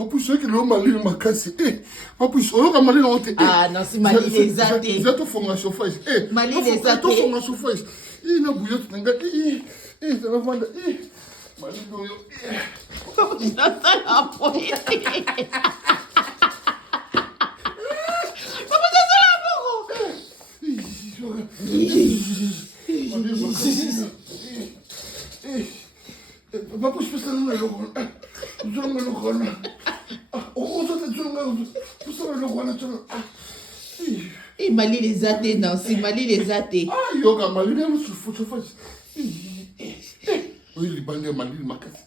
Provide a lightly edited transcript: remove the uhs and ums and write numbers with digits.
Papu soki lo malili makasi. Papu soki malili onte. Ah non, si malili les athées. Zato fonga chauffage. Malili les athées. Zato fonga chauffage. Na bouillotte nanga. Ça va vendre. Malili yo. Ça la poésie. Papa, je peux ça dans le rôle. Je vais le rôle. Oh, ça t'es le rôle. Il m'a dit les athées, non, c'est Mali les athées. Ah, yoga, Mali, il faut que je fasse. Oui, les bandes, Mali, ma casse.